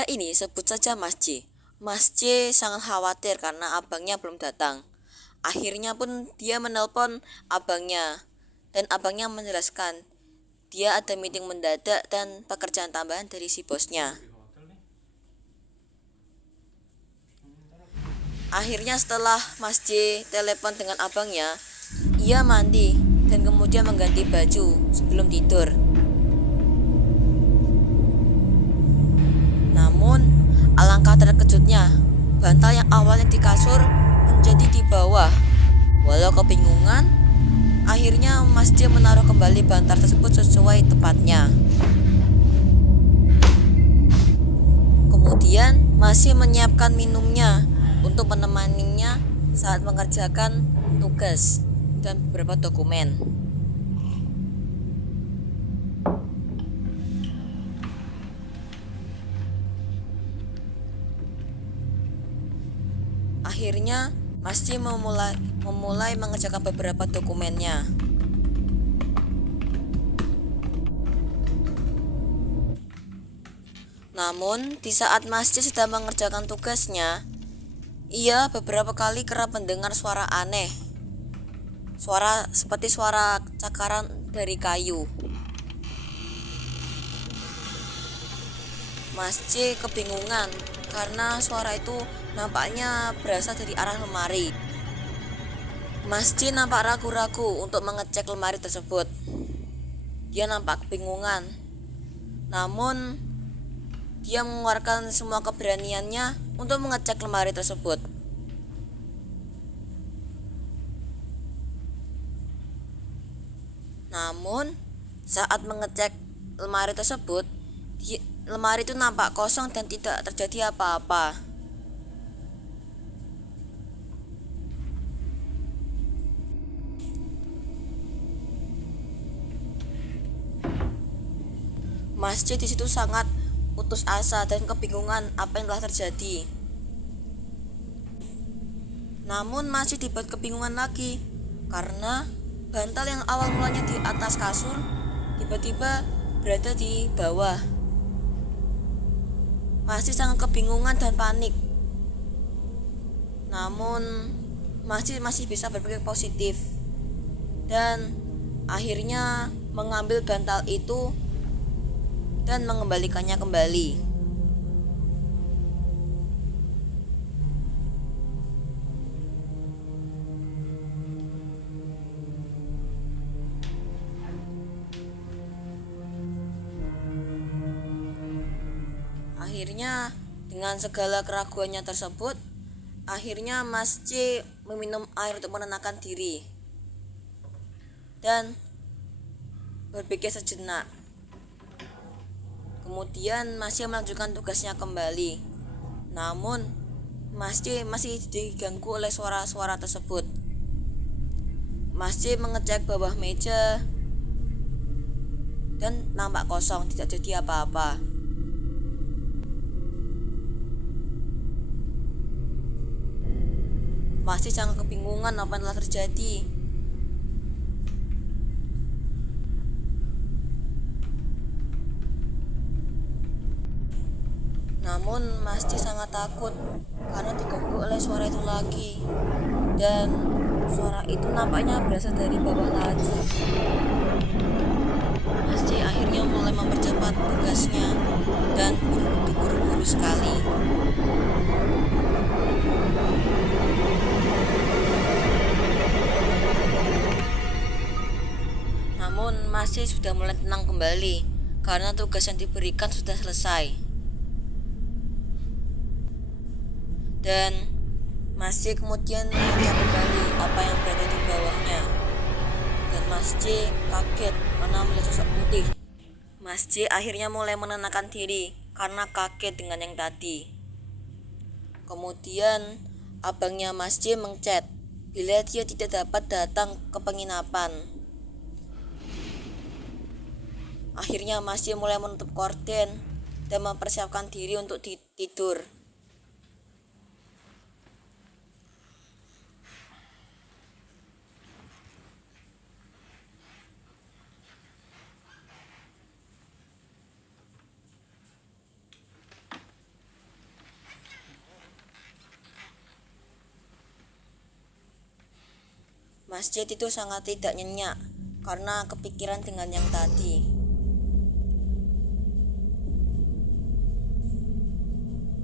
Pria ini sebut saja Mas C. Mas C sangat khawatir karena abangnya belum datang. Akhirnya pun dia menelpon abangnya dan abangnya menjelaskan dia ada meeting mendadak dan pekerjaan tambahan dari si bosnya. Akhirnya setelah Mas J telepon dengan abangnya, ia mandi dan kemudian mengganti baju sebelum tidur. Namun, alangkah terkejutnya, bantal yang awalnya di kasur menjadi di bawah. Walau kebingungan, akhirnya Mas J menaruh kembali bantal tersebut sesuai tempatnya. Kemudian masih menyiapkan minumnya untuk menemaninya saat mengerjakan tugas dan beberapa dokumen. Akhirnya Masih memulai mengerjakan beberapa dokumennya. Namun, di saat Masih sedang mengerjakan tugasnya, ia beberapa kali kerap mendengar suara aneh. Suara seperti suara cakaran dari kayu. Masih kebingungan karena suara itu nampaknya berasal dari arah lemari. Masih nampak ragu-ragu untuk mengecek lemari tersebut. Dia nampak kebingungan. Namun, dia mengeluarkan semua keberaniannya untuk mengecek lemari tersebut. Namun, saat mengecek lemari tersebut, lemari itu nampak kosong dan tidak terjadi apa-apa. Masjid di situ sangat putus asa dan kebingungan apa yang telah terjadi. Namun masih dibuat kebingungan lagi karena bantal yang awal mulanya di atas kasur tiba-tiba berada di bawah. Masih sangat kebingungan dan panik. Namun masih bisa berpikir positif dan akhirnya mengambil bantal itu dan mengembalikannya kembali. Akhirnya dengan segala keraguannya tersebut, akhirnya Mas C meminum air untuk menenangkan diri dan berpikir sejenak. Kemudian masih melanjutkan tugasnya kembali. Namun masih diganggu oleh suara-suara tersebut. Masih mengecek bawah meja dan nampak kosong, tidak jadi apa-apa. Masih sangat kebingungan apa yang telah terjadi. Namun Masih sangat takut karena diganggu oleh suara itu lagi. Dan suara itu nampaknya berasal dari bawah lagi. Masih akhirnya mulai mempercepat tugasnya dan buru-buru sekali. Namun Masih sudah mulai tenang kembali karena tugas yang diberikan sudah selesai. Dan Masih kemudian melihat kembali apa yang berada di bawahnya. Dan Masih kaget karena melihat sosok putih. Masih akhirnya mulai menenangkan diri karena kaget dengan yang tadi. Kemudian abangnya Masih mengchat bila dia tidak dapat datang ke penginapan. Akhirnya Masih mulai menutup gorden dan mempersiapkan diri untuk tidur. Masjid itu sangat tidak nyenyak karena kepikiran dengan yang tadi.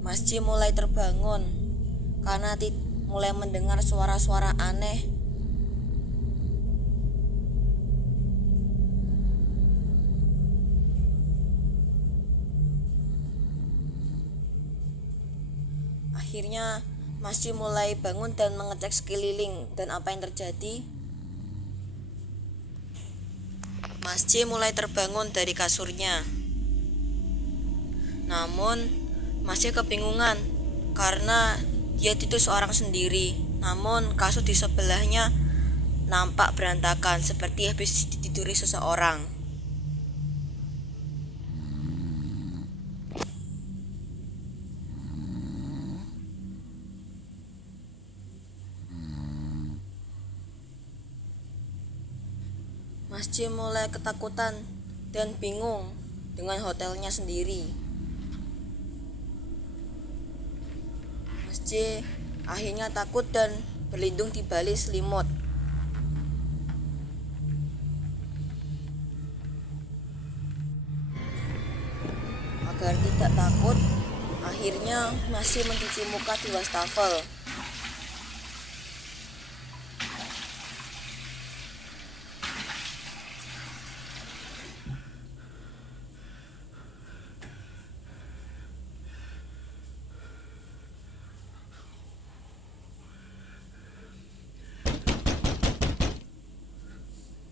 Masjid mulai terbangun karena mulai mendengar suara-suara aneh. Akhirnya Masjid mulai bangun dan mengecek sekeliling. Dan apa yang terjadi? Masjid mulai terbangun dari kasurnya. Namun Masjid kebingungan karena dia tidur seorang sendiri. Namun kasur di sebelahnya nampak berantakan seperti habis ditiduri seseorang. Masjid mulai ketakutan dan bingung dengan hotelnya sendiri. Masjid akhirnya takut dan berlindung di balik selimut. Agar tidak takut, akhirnya Masjid mencuci muka di wastafel.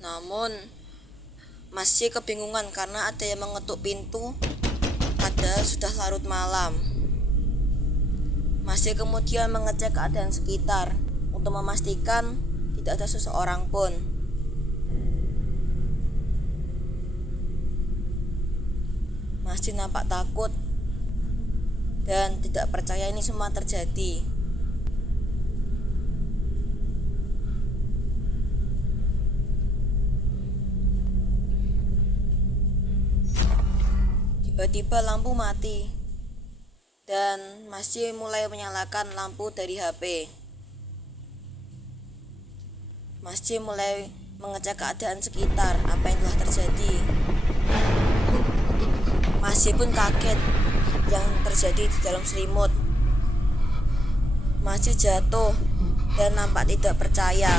Namun Masjid kebingungan karena ada yang mengetuk pintu padahal sudah larut malam. Masjid kemudian mengecek keadaan sekitar untuk memastikan tidak ada seseorang pun. Masjid nampak takut dan tidak percaya ini semua terjadi. Tiba-tiba lampu mati dan Masjid mulai menyalakan lampu dari HP. Masjid mulai mengecek keadaan sekitar, apa yang telah terjadi. Masjid pun kaget yang terjadi di dalam selimut. Masjid jatuh dan nampak tidak percaya.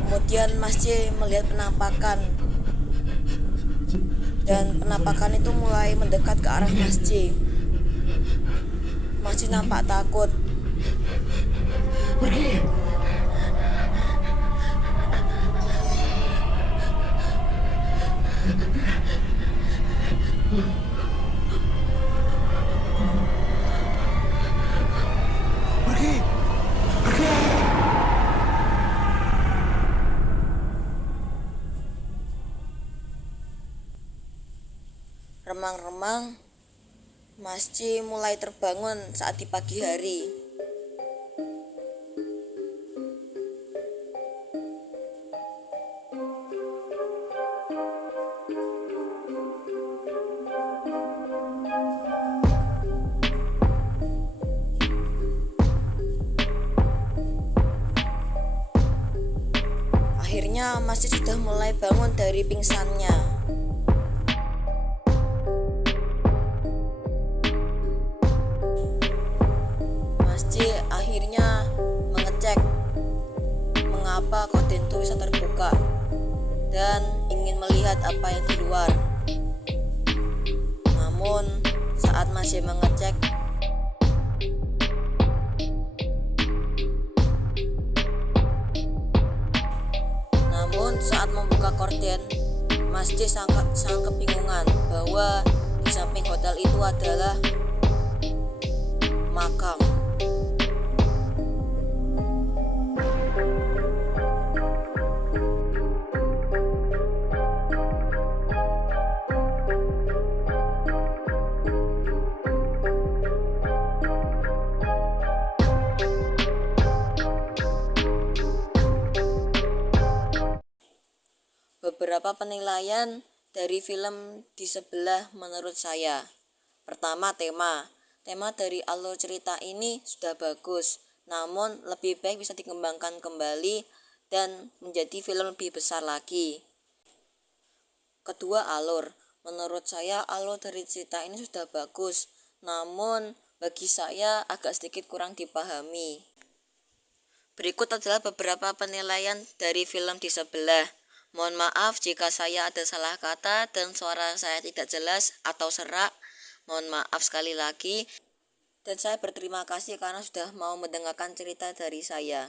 Kemudian Masjid melihat penampakan. Dan penampakan itu mulai mendekat ke arah Masjid. Masjid nampak takut. Pergi. Pergi. Pergi. Remang-remang, Masjid mulai terbangun saat di pagi hari. Akhirnya Masjid sudah mulai bangun dari pingsannya. Masjid akhirnya mengecek mengapa korden itu bisa terbuka dan ingin melihat apa yang di luar. Namun saat Masjid mengecek, saat membuka korden, Masjid sangat kebingungan bahwa di samping hotel itu adalah makam. Beberapa penilaian dari film Di Sebelah menurut saya. Pertama, tema dari alur cerita ini sudah bagus, namun lebih baik bisa dikembangkan kembali dan menjadi film lebih besar lagi. Kedua, alur. Menurut saya alur dari cerita ini sudah bagus, namun bagi saya agak sedikit kurang dipahami. Berikut adalah beberapa penilaian dari film di sebelah. Mohon maaf jika saya ada salah kata dan suara saya tidak jelas atau serak. Mohon maaf sekali lagi. Dan saya berterima kasih karena sudah mau mendengarkan cerita dari saya.